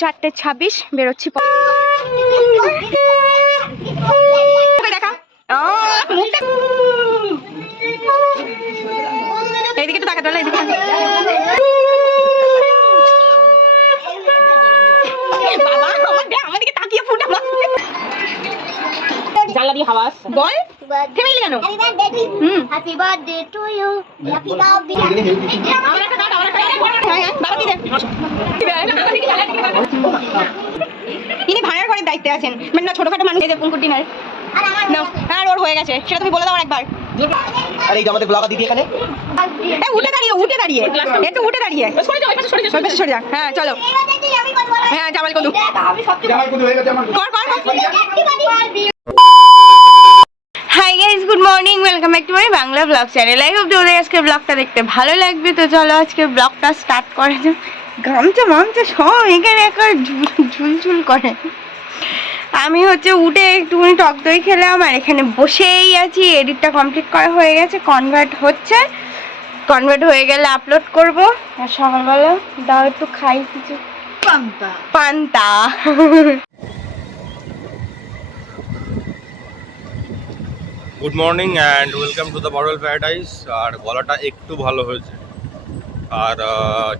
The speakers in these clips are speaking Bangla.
4:26 বেরোচ্ছি। দেখা এইদিকে তো দেখা চলে, এইদিকে বাবা আমাদেরকে তাকিয়ে ফুটা জানলা দিয়ে হাওয়া বল থেমে গেলি কেন? Happy birthday to you, happy birthday. আমরা একটা কাট, আমরা একটা হ্যাঁ বাবা কি দেন ইনি ভাড়ার ঘরের দায়িত্বে আছেন, মানে না ছোটখাটো মানুষ এই যে পুঙ্কুর ডিনার না আর ওর হয়ে গেছে সেটা তুমি বলে দাও একবার। আরে এই যে আমাদের ব্লগার দিদি এখানে উঠে দাঁড়িয়ে একটু উঠে দাঁড়িয়ে সরে যা। হ্যাঁ চলো, হ্যাঁ জামাল কদু কর। Hi guys, good morning, welcome back to my Bangla blog channel. I hope তোমাদের আজকে ব্লগটা দেখতে ভালো লাগবে। তো চলো আজকে ব্লগটা স্টার্ট করা যাক। গামছা সব এখানে একবার ঝুলঝুল করে। আমি উঠে একটুখানি টক দই খেলাম আর এখানে বসেই আছি। এডিটটা কমপ্লিট করা হয়ে গেছে, কনভার্ট হয়ে গেলে আপলোড করব। আর সকালবেলা দাও একটু খাই কিছু পান্তা। Good morning and welcome to the Boral paradise. আর গলাটা একটু ভালো হয়েছে। আর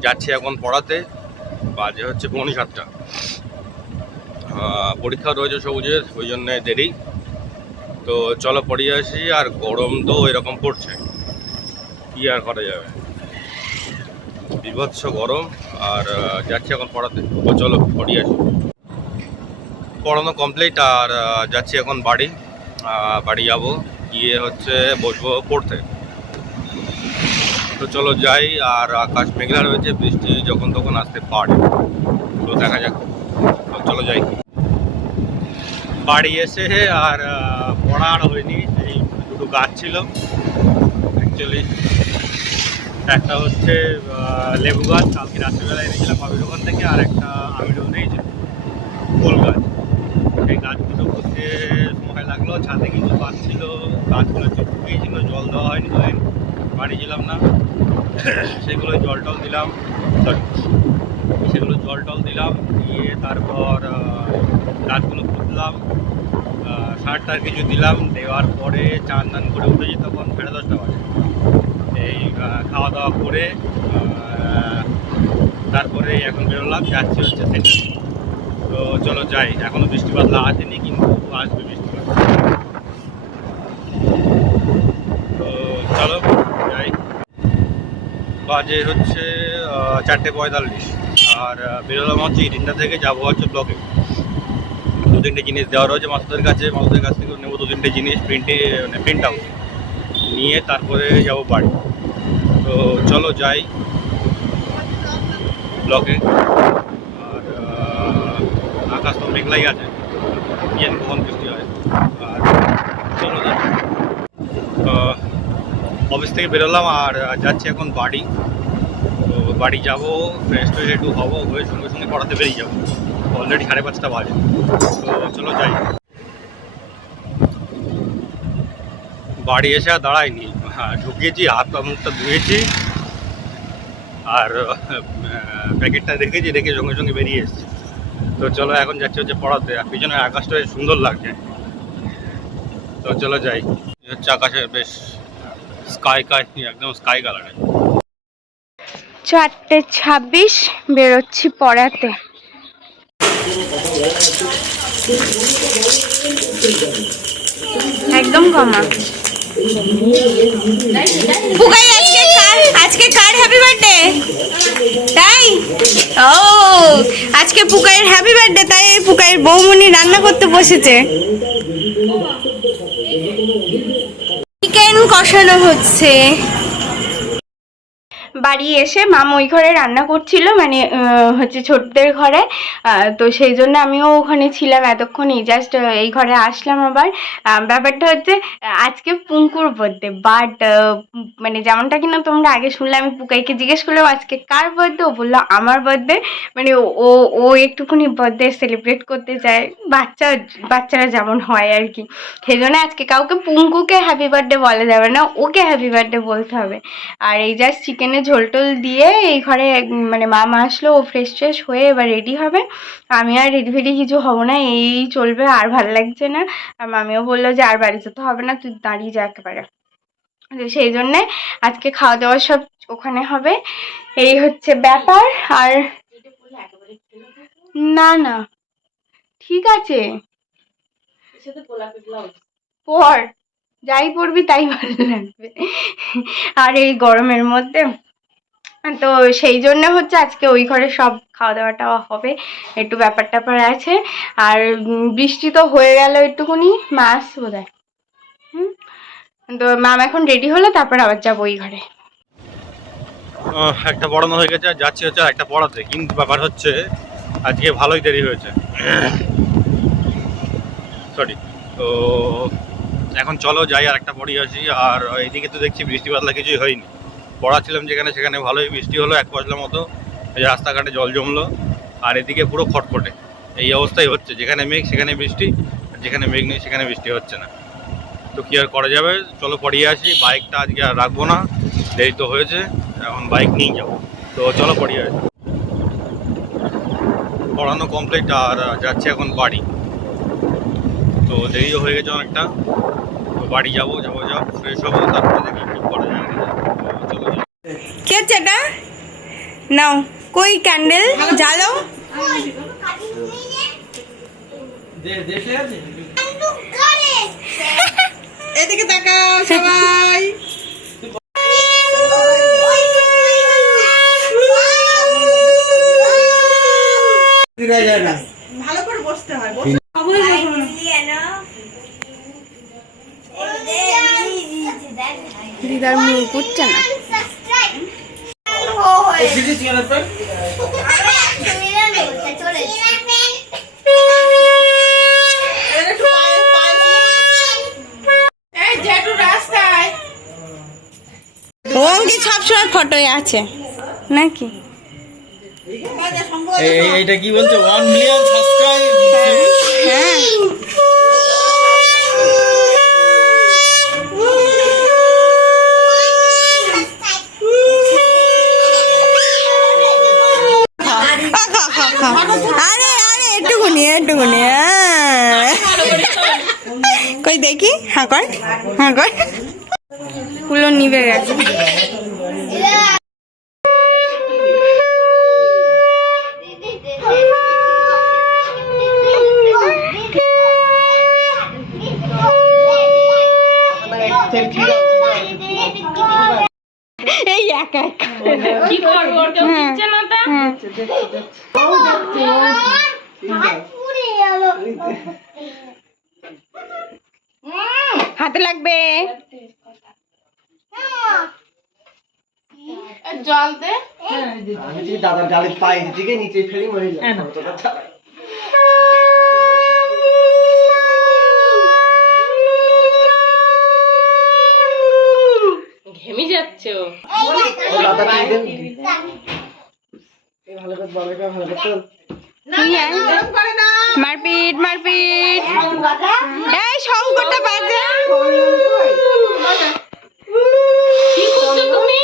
যাচ্ছি এখন পড়াতে, বাজে হচ্ছে 7:45। পরীক্ষা রয়েছে সবুজের, ওই জন্যে দেরি। তো চলো পড়িয়ে আসি। আর গরম তো এরকম পড়ছে, কি আর করা যাবে, বিভৎস গরম। আর যাচ্ছি এখন পড়াতে, তো চলো পড়িয়ে আসি। পড়ানো কমপ্লিট আর যাচ্ছি এখন বাড়ি যাবো, গিয়ে বসবো পড়তে। তো চলো যাই। আর আকাশ মেঘলা রয়েছে, বৃষ্টি যখন তখন আসতে পারে, তো দেখা যাক। তো চলো যাই। বাড়ি এসে আর পড়া আর হয়নি। এই দুটো গাছ ছিল অ্যাকচুয়ালি, একটা লেবু গাছ, কালকে রাত্রিবেলা এনেছিলাম বাবির ওখান থেকে, আর একটা আমিরও নিয়েছিল ফুল গাছ। সেই গাছগুলো করতে সময় লাগলো, ছাদে কিছু গাছ ছিল, গাছগুলো শুকিয়েছিল, জল দেওয়া হয়নি, বাড়ি ছিলাম না। সেগুলো জল টল দিলাম দিয়ে তারপর গাছগুলো পুঁতলাম, সার টার কিছু দিলাম। দেওয়ার পরে চান করে উঠেছি, তখন 10:30 বাজে। এই খাওয়া দাওয়া করে তারপরে এখন বেরোলাম, যাচ্ছি সেন্টার। তো চলো যাই। এখনো বৃষ্টিপাত আসেনি, কিন্তু আসবে বৃষ্টিপাত। তো চলো যাই। বাজে 4:45। আর বেরোলাম ইটিনটা থেকে, যাবো ব্লকে। 2-3টে জিনিস দেওয়া রয়েছে মাসুদের কাছ থেকে নেবো 2-3টে জিনিস, প্রিন্ট আউট নিয়ে তারপরে যাবো বাড়ি। তো চলো যাই ব্লকে। আর আকাশ তো মেঘলাই আছে, কখন বৃষ্টি হয়। আর চলো যাই। অফিস থেকে বেরোলাম আর যাচ্ছি এখন বাড়ি। তো বাড়ি যাবো, ফ্রেশ ট্রেশ একটু হবো, হয়ে সঙ্গে সঙ্গে পড়াতে বেরিয়ে যাবো। অলরেডি 5:30 বাজে। তো চলো যাই। বাড়ি এসে আর দাঁড়াইনি, ঢুকিয়েছি, হাত পা মুখটা ধুয়েছি, আর প্যাকেটটা রেখে সঙ্গে সঙ্গে বেরিয়ে এসেছি। তো চলো এখন যাচ্ছি পড়াতে। আর পিছনে আকাশটা সুন্দর লাগছে, তো চলো যাই। আকাশে বেশ একদম স্কাই কালার। 4:26 বেরোচ্ছি পড়াতে। একদম কমা। পুকাই আজকে কার হ্যাপি বার্থডে? তাই ও আজকে পুকাইয়ের হ্যাপি বার্থডে, তাই পুকাইয়ের বৌমনি রান্না করতে বসেছে। চিকেন কষানো হচ্ছে। বাড়ি এসে মাম ওই ঘরে রান্না করছিল, মানে ছোটদের ঘরে। তো সেই জন্য আমিও ওখানে ছিলাম এতক্ষণই। জাস্ট এই ঘরে আসলাম আবার। ব্যাপারটা আজকে পুঙ্কুর বার্থডে, বাট মানে যেমনটা কিনা তোমরা আগে শুনলে, আমি পুকাইকে জিজ্ঞেস করলাম আজকে কার বার্থডে, ও বললো আমার বার্থডে। মানে ও একটুখানি বার্থডে সেলিব্রেট করতে চায়, বাচ্চারা যেমন হয় আর কি। সেই জন্য আজকে কাউকে পুঙ্কুকে হ্যাপি বার্থডে বলা যাবে না, ওকে হ্যাপি বার্থডে বলতে হবে। আর এই জাস্ট চিকেনের ঝোল টোল দিয়ে এই ঘরে মানে মামা আসলো, ও ফ্রেশ ট্রেশ হয়ে এবার রেডি হবে। আমি আর রেডি ফেডি কিছু হব না, এই চলবে, আর ভালো লাগছে না। আর মামিও বললো যে আর বাড়ি যেতে হবে না, তুই দাঁড়িয়ে যা একেবারে। সেই জন্যে আজকে খাওয়া দাওয়া সব ওখানে হবে, এই হচ্ছে ব্যাপার। আর না না ঠিক আছে, পর যাই পড়বি তাই ভালো লাগবে। আর এই গরমের মধ্যে তো সেই জন্য হচ্ছে আজকে ওই ঘরে সব খাওয়া দাওয়াটা হবে, একটু ব্যাপার ট্যাপার আছে। আর বৃষ্টি তো হয়ে গেল একটুখানি, মাছ বোধহয়। তো মাম এখন রেডি হলো, তারপর আবার যাবো ওই ঘরে। একটা পড়ানো হয়ে গেছে, আর যাচ্ছি হচ্ছে একটা পড়াতে। কিন্তু ব্যাপার হচ্ছে আজকে ভালোই দেরি হয়েছে, সরি। তো এখন চলো যাই আর একটা পড়ি আসি। আর এইদিকে তো দেখছি বৃষ্টি বাদলা কিছুই হয়নি। পড়াচ্ছিলাম যেখানে সেখানে ভালোই বৃষ্টি হলো, এক পশলা মতো, এই রাস্তাঘাটে জল জমলো। আর এদিকে পুরো খটখটে এই অবস্থাই হচ্ছে, যেখানে মেঘ সেখানে বৃষ্টি, আর যেখানে মেঘ নেই সেখানে বৃষ্টি হচ্ছে না। তো কি আর করা যাবে, চলো পড়িয়ে আসি। বাইকটা আজকে আর রাখবো না, দেরি তো হয়েছে, এখন বাইক নিয়ে যাবো। তো চলো পড়িয়ে আসি। পড়ানো কমপ্লিট, আর যাচ্ছি এখন বাড়ি। তো দেরিও হয়ে গেছে অনেকটা, তো বাড়ি যাবো ফ্রেশ হবো, তারপরে দেখি কি করা যায়। তো চলো যাই। কি হচ্ছে এটা? নাও কই ক্যান্ডেল জ্বালো। এদিকে তাকাও সবাই। ভালো করে বসতে হয়। দিদার মুখ উঠছে না। অঙ্কিত সবসময় ফটোয় আছে নাকি? এইটা কি বলছো, 1 মিলিয়ন সাবস্ক্রাইব? হ্যাঁ আরে আরে একটুকুনি কই দেখি, হ্যাঁ কর ফুলো নিবে গেছে। এই একা কি করবো, কেউ দিচ্ছে না তা। হাতে লাগবে, জল দে। আমি যদি দাদার গালে পাই দিকে নিচে ফেলি মরে যাবে। ঘেমে যাচ্ছে ও। দাদা দিয়ে দেন। ভালো করে বলে ভালো করে। মারপিট এই শঙ্করটা বাজে। কি করছো তুমি?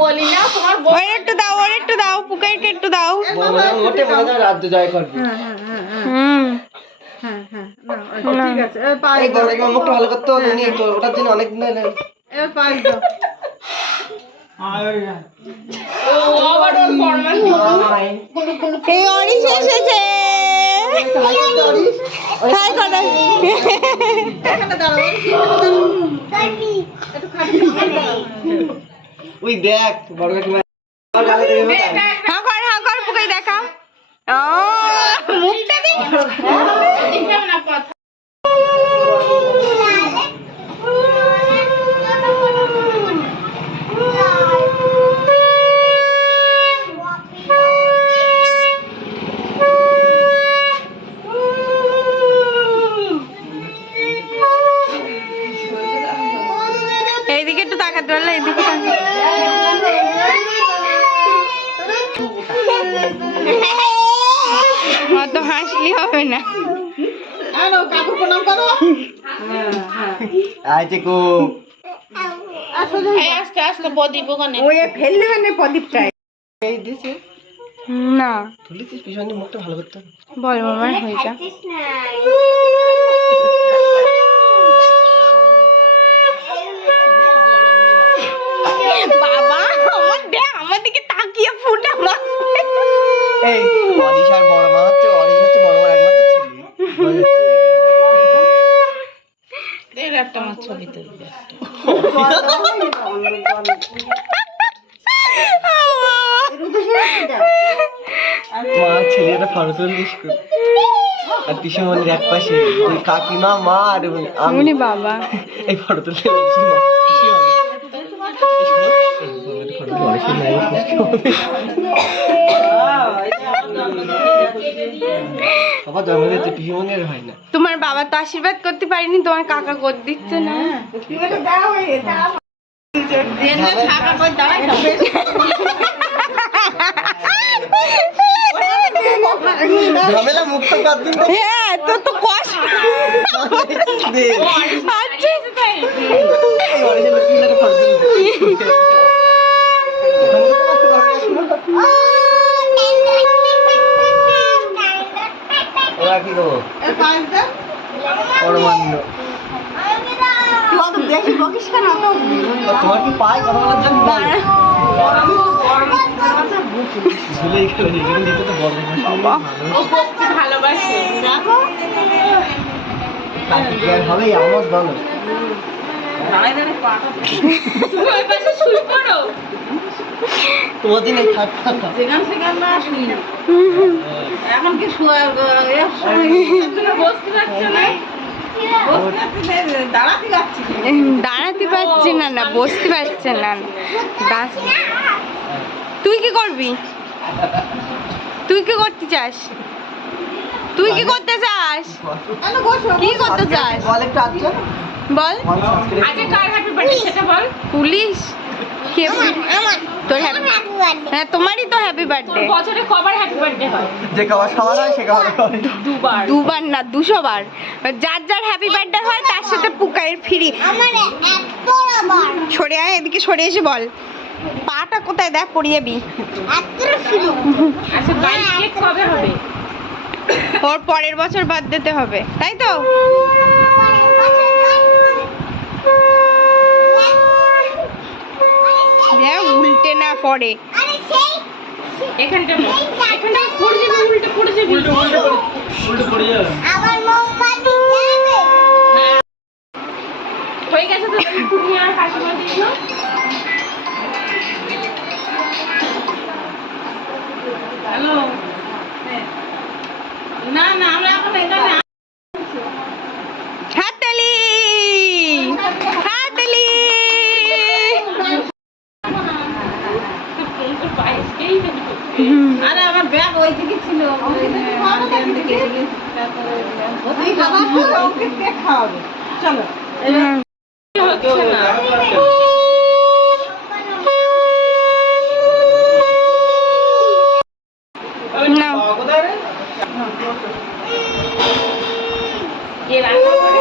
বলি না তোমার ওর একটু দাও পুকাইকে একটু দাও। ওটে বলে দাও রাজ্য জয় করবে। ঠিক আছে। এই বড় কি মুখটা ভালো করতে হবে নি, তো ওটার জন্য অনেক দিন লাগে। এবার পাই দাও। ও আবার ওর ফরমান এই অরিশ এসেছে। হাই করে এখানে দাঁড়াও। একটু খাটি ওই দেখ বড় কাকিমা আমার গালে দেবে। হ্যাঁ কর পুকাই দেখা। ও মুখটা দেখ। দেখলাম না কথা। এইদিকে একটু তাকাতে পারলে, এইদিকে অত হাসলি হবে না। কাকু প্রণাম করো। আছে কো এই আস্তে আস্তে প্রদীপ ওখানে ওই ফেললে মানে প্রদীপটা এই দিছে না তুলেছিস পিছনে মুখটা ভালো করতে হবে। বল মামার হয়ে যা বাবা আমার দেখ আমার দিকে তাকিয়ে ফুটা মারছে। এই অরিশার বড় মা হচ্ছে বড় মার একমাত্র ছেলে মজা হচ্ছে দেখে। এর একটা আমার ছবি তুলবে মা ছেলেটা ফটো তুলিস কর আর পিছনের এক পাশে দুই কাকিমা মা আর আমি উনি বাবা এই ফটো তুলতে বলছি মা খুশি হবে এই শোনো, এই ফটো তুলে অরিশার মায়ের খুশি হবে। বাবা জন্ম দিয়েছে পিছনের হয় না তোমার বাবা তো আশীর্বাদ করতে পারিনি তোমার কাকা কর দিচ্ছে না ঝামেলা মুক্ত কর দিন হ্যাঁ তো তো কষ্ট আচ্ছা ওরা কি করবো পরমান্ন তোমার কি পায় কথা বলার জন্য ঝুলে গেল এখানে দিতে তো বড় ভালোবাসে দেখো হবে আমার বলো ওই পাশে শুয়ে পড়ো তোমার দিনে থাকতাম যেখান সেখান না শুনি এখন কি বসতে পারছো না দাঁড়াতে যাচ্ছি দাঁড়াতে পারছে না না বসতে পারছে না তুই কি করবি তুই কি করতে চাস তুই কি করতে চাস কি করতে চাস বল একটু আজকে বল আগে কার হ্যাপি বার্থডে সেটা বল পুলিশ কে তোর হ্যাপি হ্যাঁ তোমারই তো হ্যাপি বার্থডে বছরে কবার হ্যাপি বার্থডে হয় যে খাবার সবার হয় সে খাবার হয় দুবার দুবার না 200 বার যার যার হ্যাপি বার্থডে হয় তার সাথে পুকাইয়ের ফ্রি সরে আয় এদিকে সরে এসে বল পাটা কোথায় দেখ পড়ে যাবি আচ্ছা বাড়ি কেক কবে হবে ওর পরের বছর বাদ দিতে হবে তাই তো দেখ উল্টে না পড়ে এখানটা পড়ে যাবে উল্টে পড়ে যাবে হয়ে গেছে তো তুমি আর কাশিমা দিয়েছো হ্যালো না না আমরা এখন এখানে হাততালি হাততালি আরে আমার ব্যাগ ওই দিকে ছিল চলো হচ্ছে না না কে রান্না করে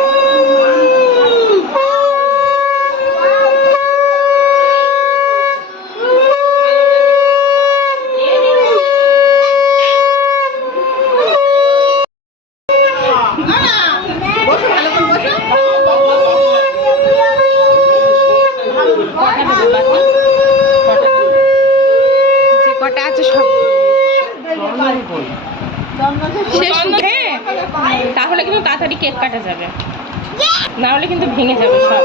যে কটা আছে সব শেষ তাহলে কিন্তু তাড়াতাড়ি কেক কাটা যাবে না হলে কিন্তু ভেঙে যাবে সব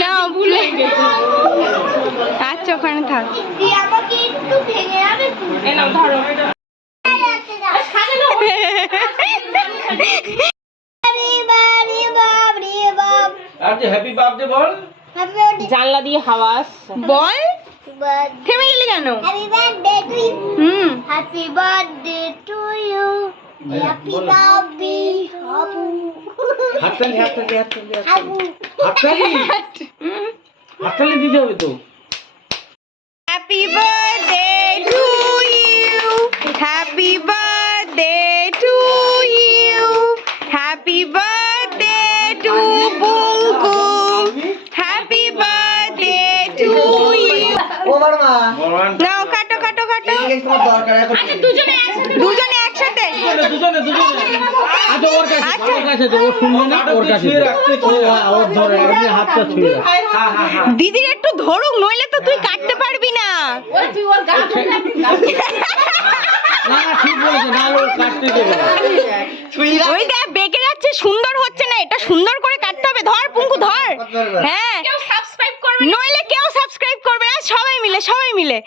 না ভুল হয়ে গেছে আচ্ছা ওখানে থাক এই নাও ধরো হ্যাপি বার্থডে বল জানলা দিয়ে হাওয়া আসছে বল থেমে গেলি কেন Happy birthday to you. Hmm Happy birthday to you. Happy birthday, Habu. হাততালি Habu. হাততালি দিতে হবে তো happy birthday to you luggage তোমার দরকার এখন আচ্ছা দুজনে একসাথে দুজনে একসাথে দুজনে আচ্ছা ওর কাছে ও শুনবে না ওর কাছে ওর ধরে আপনি হাতটা ছুঁয়ে রাখ। দিদির একটু ধরুক, নইলে তো তুই কাটতে পারবি না। ওই তুই ওর গা ধরে রাখবি, গা ধরে না ঠিক বলেছে, না ও কাটতে দেবে না। ওই দেখ বেঁকে যাচ্ছে, সুন্দর হচ্ছে না, এটা সুন্দর করে কাটতে হবে। ধর পুঙ্কু ধর। হ্যাঁ কেউ সাবস্ক্রাইব করবে নইলে কেউ সাবস্ক্রাইব করবে না, সবাই মিলে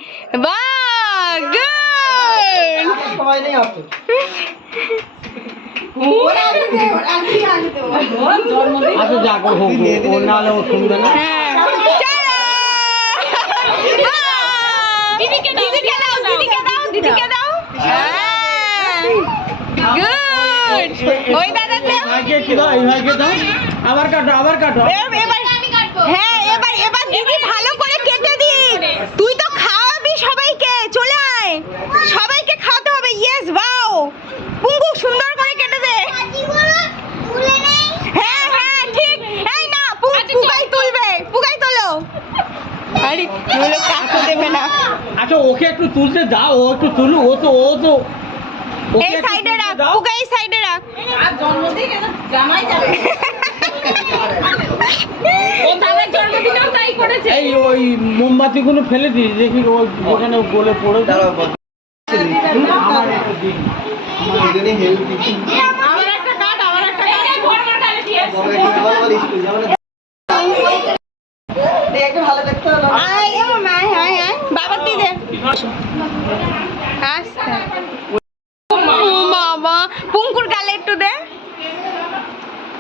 বাহ গুড। সবাই নেই আসো। আচ্ছা যাক ও হোক, ও নাহলে ও শুনবে না। হ্যাঁ দিদিকে দাও, দিদিকে দাও। হ্যাঁ গুড। ওই দাদা দাও। ভাইকে কি দাও, এই ভাইকে দাও। আবার কাটো এবার হ্যাঁ এবার দিদি ভালো করে কেটে দিন। তুই তো খাওয়াবি সবাইকে, চলে আয়, সবাইকে খাওয়াতে হবে। ইয়েস বাও পুঙ্কু সুন্দর করে কেটে দে। হ্যাঁ ঠিক। এই না পুকাই তুলবে, পুকাই তোলো। আরে নইলে কাটতে দেবে না। আচ্ছা ওকে একটু তুলতে দাও, ও একটু তুলু, ও তো ওকে এই একটু সাইডে তুলতে রাখ, দাও। পুকাই সাইডে রাখ। আর জন্মদিন এটা জামাই যাবে ও তাদের জন্মদিনেও তাই করেছে এই ওই মোমবাতিগুলো ফেলে দিই, দেখি ওই ওখানে গলে পড়ে দাঁড়াও বল। আমার একটু দিন। আমার এখানে হেল্প দিচ্ছি। আমার একটা কাট এই ভরমার গালে দিয়েছে বল স্কুল যাবো না। দেখে ভালো দেখতে হলো। আয় ও মাই হায় বাবা দিদে আস্তে। ও বাবা পুঙ্কুর গালে একটু দে।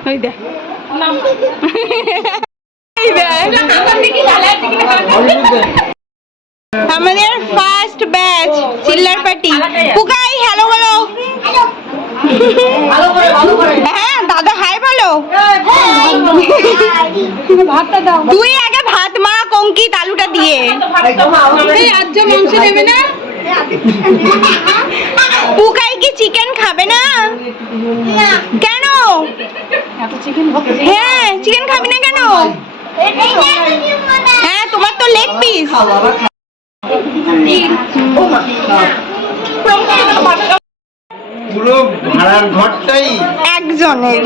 ওই দে না এই দে। আমার দিকে গালে আছে কিনা আমাদের first batch চিল্লার party. Pukai hello বলো। হ্যাঁ দাদা হাই বলো। ভাতটা দাও। তুই আগে ভাত মা কঙ্কিত আলুটা দিয়ে। এই আজ মাংস নেবে না? পুকাই কি চিকেন খাবে না? কেন? হ্যাঁ চিকেন খাবি না কেন? হ্যাঁ তোমার তো লেগ পিস। পুরো ভাড়ার ঘরটাই একজনের।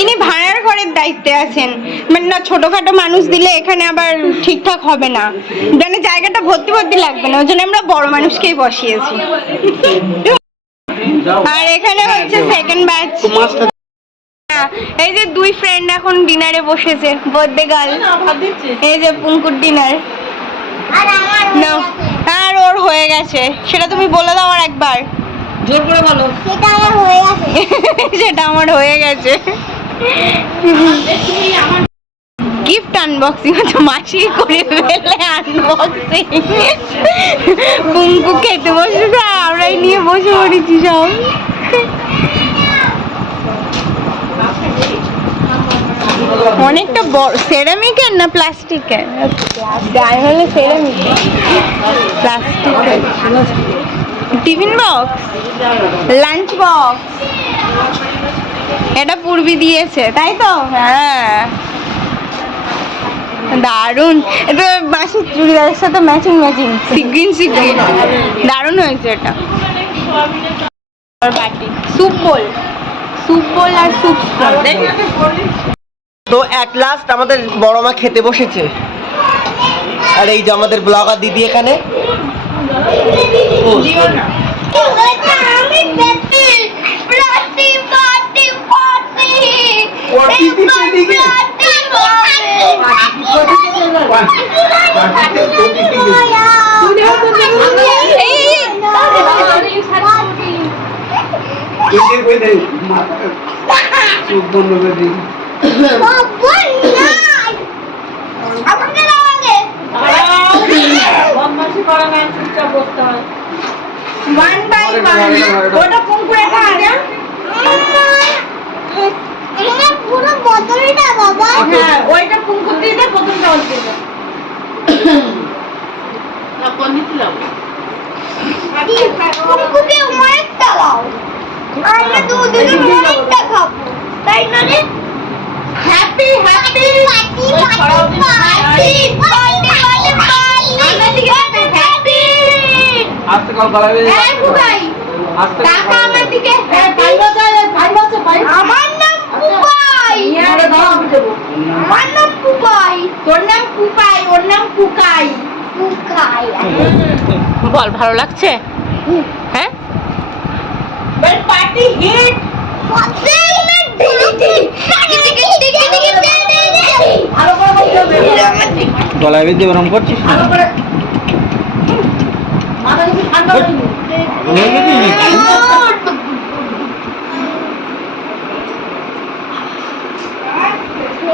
ইনি ভাড়ার ঘরের দায়িত্বে আছেন, মানে না ছোটখাটো মানুষ দিলে এখানে আবার ঠিকঠাক হবে না, মানে জায়গাটা ভর্তি লাগবে না, ওই জন্য আমরা বড় মানুষকেই বসিয়েছি। আর এখানে হচ্ছে সেকেন্ড ব্যাচ। এই যে দুই ফ্রেন্ড এখন ডিনারে বসেছে, বার্থডে গার্ল। এই যে পুঙ্কুর ডিনার। আর ওর হয়ে গেছে, সেটা তুমি বলে দাও আর একবার। জোর করে বলো সেটা আমার হয়ে গেছে। গিফট আনবক্সিং হচ্ছে মাসি করে ফেলে আনবক্সিং। পুঙ্কু খেতে বসেছে, আমরাই নিয়ে বসে পড়েছি সব। অনেকটা বড় সেরামিকের না প্লাস্টিকের? গায়ে হলে সেরামিক, প্লাস্টিকের। টিফিন বক্স, লাঞ্চ বক্স, এটা পূর্বী দিয়েছে তাই তো? হ্যাঁ দারুন, এটা মাসির চুড়িদারের সাথে ম্যাচিং সিগ্রিন দারুন হয়েছে এটা। স্যুপ বোল আর স্যুপ স্টল। তো অ্যাট লাস্ট আমাদের বড় মা খেতে বসেছে, আর এই যে আমাদের ব্লগার দিদি এখানে। ওটা পুঙ্কুরে খা না? পুরো বোতলটা বাবা। হ্যাঁ ওইটা পুঙ্কুর দিয়ে দে, প্রথমটা ওর দিয়ে দে। পুকুকে অনেকটা দাও, আমরা দুজনে অনেকটা খাবো, তাই না রে? Happy happy party party party party party happy আস্তে কল গলা বেঁধে হ্যাঁ পুপাই আস্তে টাকা আমার দিকে হ্যাঁ ভাই বাচ্চা আমার নাম পুপাই আমার নাম পুপাই তোর নাম পুপাই ওর নাম পুকাই পুকাই বল ভালো লাগছে? হ্যাঁ পার্টি হিট গলায় বেঁধে ওরম করছিস না?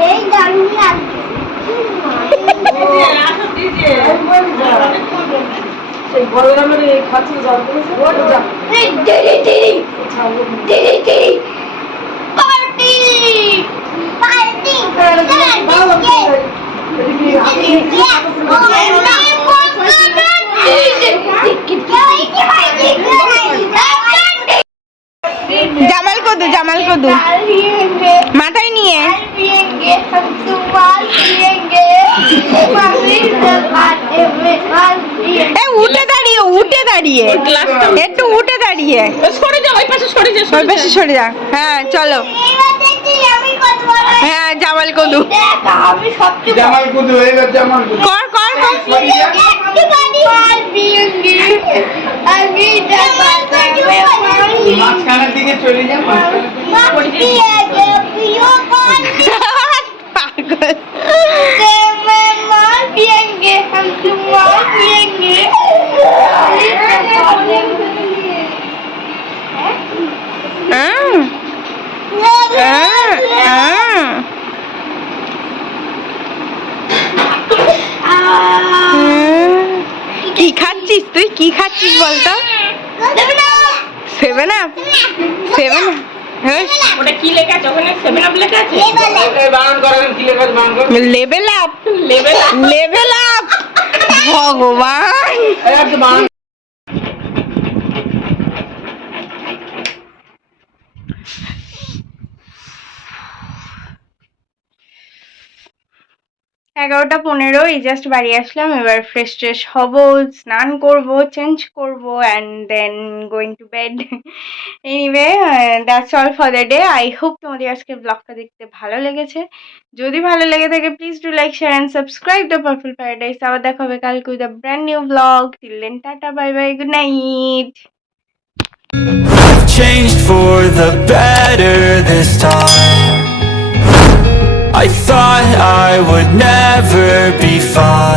এই দারুণ লাগছে এই দেরি দেরি দেরি দেরি পার্টি পার্টি জামাল কদু মাথায় নিয়ে উঠে দাঁড়িয়ে একটু উঠে দাঁড়িয়ে সরে যা, ওই পাশে সরে যা, ওই পাশে সরে যা। হ্যাঁ চলো, হ্যাঁ জামাল কদু আমি সবচেয়ে জামাল কুদু এবার জামাল কুদু কর কর কর। মাঝখানের দিকে চলে যা পাগল। কি খাচ্ছিস তুই, কি খাচ্ছিস বলতো? 7 আপ 7 আপ। ওটা কি লেখা আছে ওখানে? 7 আপ লেখা আছে? বানান করেন কি লেখা আছে বানান কর level up level level up ভগবান। এই একটু বানান এগারোটা 15 এই জাস্ট বাড়ি আসলাম। এবার ফ্রেশ ট্রেশ হব, স্নান করব, চেঞ্জ করব and then going to bed. Anyway that's all for the day. I hope তোমাদের আজকে ব্লগটা দেখতে ভালো লেগেছে। যদি ভালো লেগে থাকে please do like share and subscribe the purple paradise. আবার দেখা হবে কালকে with a brand new blog. Till then tata, bye bye, good night. I've changed for the better this time. I thought I would never be fine.